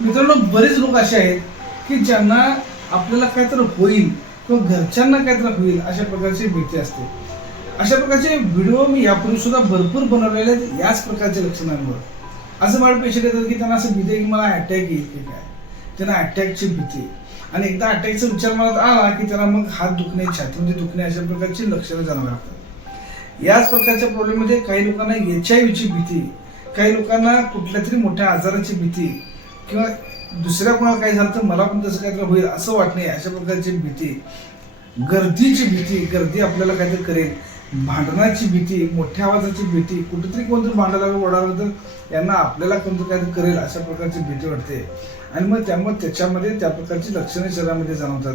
मित्रांनो, बरेच लोक असे आहेत की ज्यांना आपल्याला काहीतरी होईल किंवा घरच्यांना काहीतरी होईल अशा प्रकारची भीती असते. अशा प्रकारचे व्हिडिओ मी यापूर्वी सुद्धा भरपूर बनवलेले आहेत याच प्रकारच्या लक्षणांवर. असं माझे पेशंट येतात की त्यांना असं भीती आहे की मला अटॅक येईल की काय, त्यांना अटॅकची भीती. आणि एकदा अटॅकचा विचार मनात आला की त्यांना मग हात दुखणे, छातीमध्ये दुखणे अशा प्रकारची लक्षणं जाणवू लागतात. याच प्रकारच्या प्रॉब्लेममध्ये काही लोकांना HIV ची भीती, काही लोकांना कुठल्या तरी मोठ्या आजाराची भीती किंवा दुसऱ्या कोणाला काही झालं तर मला पण तसं काहीतरी होईल असं वाटणे, अशा प्रकारची भीती, गर्दीची भीती, गर्दी आपल्याला काहीतरी करेल, भांडणाची भीती, मोठ्या आवाजाची भीती, कुठेतरी कोणतरी भांडायला ओढावलं तर यांना आपल्याला कोणतं काहीतरी करेल अशा प्रकारची भीती वाटते. आणि मग त्यामुळे त्याच्यामध्ये त्या प्रकारची लक्षणे शरीरामध्ये जाणवतात.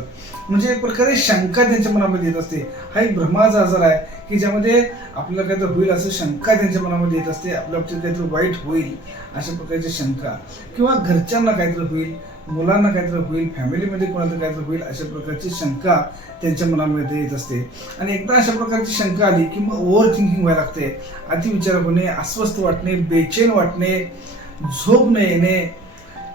म्हणजे एक प्रकारे शंका त्यांच्या मनामध्ये येत असते. हा एक भ्रमाचा आजार आहे की ज्यामध्ये आपल्याला काहीतरी होईल असं शंका त्यांच्या मनामध्ये येत असते. आपल्या बाबतीत काहीतरी वाईट होईल अशा प्रकारची शंका, किंवा घरच्यांना काहीतरी होईल, मुलांना काहीतरी होईल, फॅमिलीमध्ये कोणाला काहीतरी होईल अशा प्रकारची शंका त्यांच्या मनामध्ये येत असते. आणि एकदा अशा प्रकारची शंका आली की मग ओव्हर थिंकिंग व्हायला लागते. अतिविचार होणे, अस्वस्थ वाटणे, बेचैन वाटणे, झोप न येणे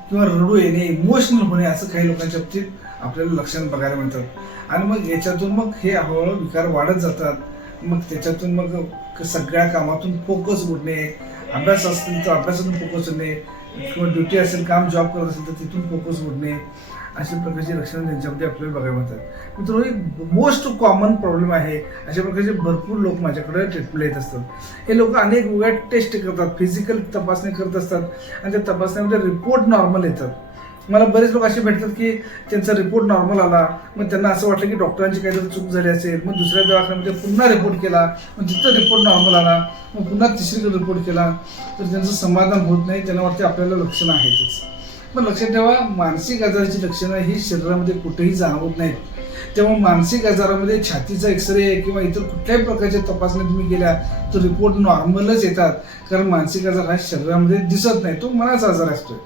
किंवा रडू येणे, इमोशनल होणे असं काही लोकांच्या बाबतीत आपल्याला लक्षण बघायला मिळतात. आणि मग याच्यातून मग हे हळूहळू विकार वाढत जातात. मग त्याच्यातून मग सगळ्या कामातून फोकस उडणे, अभ्यास असतील तर अभ्यासातून फोकस होणे, किंवा ड्युटी असेल, काम जॉब करत असेल तर तिथून फोकस उडणे, अशा प्रकारची लक्षणं त्यांच्यामध्ये आपल्याला बघायला मिळतात. मित्रांनो, एक मोस्ट कॉमन प्रॉब्लेम आहे. अशा प्रकारचे भरपूर लोक माझ्याकडे ट्रीटमेंट येत असतात. हे लोक अनेक वेगळ्या टेस्ट करतात, फिजिकल तपासणी करत असतात आणि त्या तपासण्यामध्ये रिपोर्ट नॉर्मल येतात. मला बरेच लोक असे भेटतात की त्यांचा रिपोर्ट नॉर्मल आला, मग त्यांना असं वाटलं की डॉक्टरांची काहीतरी चूक झाली असेल, मग दुसऱ्या दवाखान्यामध्ये पुन्हा रिपोर्ट केला, मग तिथं रिपोर्ट नॉर्मल आला, मग पुन्हा तिसरीकडे रिपोर्ट केला, तर त्यांचं समाधान होत नाही. त्यांना वाटते आपल्याला लक्षणं आहेतच. पण लक्षात ठेवा, मानसिक आजाराची लक्षणं ही शरीरामध्ये कुठेही जाणवत नाहीत. त्यामुळे मानसिक आजारामध्ये छातीचा एक्सरे किंवा इतर कुठल्याही प्रकारच्या तपासण्या तुम्ही केल्या तर रिपोर्ट नॉर्मलच येतात. कारण मानसिक आजार हा शरीरामध्ये दिसत नाही, तो मनाचा आजार असतो.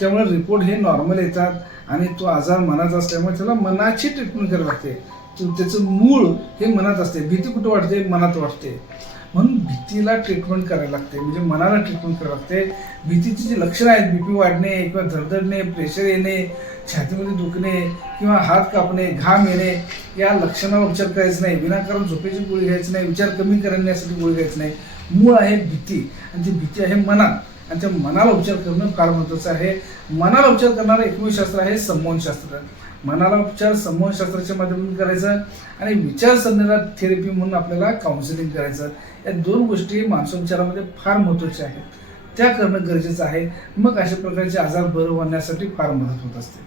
त्यामुळे रिपोर्ट हे नॉर्मल येतात आणि तो आजार मनाचा असल्यामुळे त्याला मनाची ट्रीटमेंट करावी लागते. त्याचं मूळ हे मनात असते. भीती कुठं वाटते? मनात वाटते. म्हणून भीतीला ट्रीटमेंट करायला लागते, म्हणजे मनाला ट्रीटमेंट करावं लागते. भीतीची जी लक्षणं आहेत, बीपी वाढणे किंवा धडधडणे, प्रेशर येणे, छातीमध्ये दुखणे किंवा हात कापणे, घाम येणे, या लक्षणावर उपचार करायचा नाही. विनाकारण झोपेची गोळी घ्यायची नाही, विचार कमी करण्यासाठी गोळी घ्यायची नाही. मूळ आहे भीती, आणि ती भीती आहे मनात, आणि त्या मनाला उपचार करणं फार महत्त्वाचं आहे. मनाला उपचार करणारं एकमेव शास्त्र आहे संमोहनशास्त्र. मनाला उपचार संमोहनशास्त्राच्या माध्यमातून करायचं आणि विचारसरणीला थेरपी म्हणून आपल्याला काउन्सिलिंग करायचं. या दोन गोष्टी मानसोपचारामध्ये फार महत्त्वाच्या आहेत, त्या करणं गरजेचं आहे. मग अशा प्रकारचे आजार बरं होण्यासाठी फार मदत होत असते.